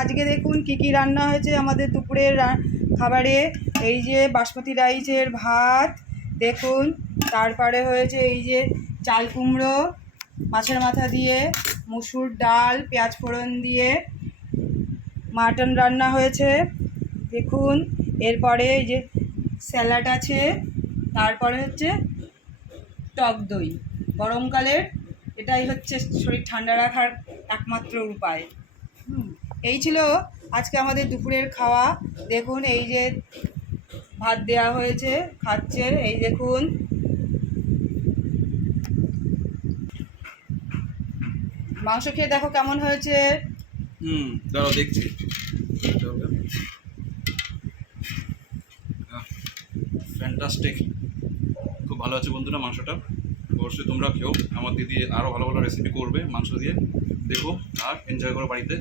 আজকে দেখুন কি কি রান্না হয়েছে আমাদের দুপুরের খাবারে। এই যে বাসমতি রাইসের ভাত দেখুন, তারপরে হয়েছে এই যে চাল কুমড়ো মাছের মাথা দিয়ে, মুসুর ডাল পেঁয়াজ ফোড়ন দিয়ে, মাটন রান্না হয়েছে দেখুন। এরপরে এই যে স্যালাড আছে, তারপরে হচ্ছে টক দই। গরমকালের এটাই হচ্ছে শরীর ঠান্ডা রাখার একমাত্র উপায়। এই ছিল আজকে আমাদের দুপুরের খাওয়া। দেখুন এই যে ভাত দেওয়া হয়েছে, খাচ্ছে এই দেখুন। মাংস খেয়ে দেখো কেমন হয়েছে। দাঁড়াও দেখছি। ফ্যান্টাস্টিক, খুব ভালো আছে বন্ধুরা মাংসটা। অবশ্যই তোমরা খেও, আমার দিদি আরও ভালো ভালো রেসিপি করবে মাংস দিয়ে, দেখো আর এনজয় করো বাড়িতে।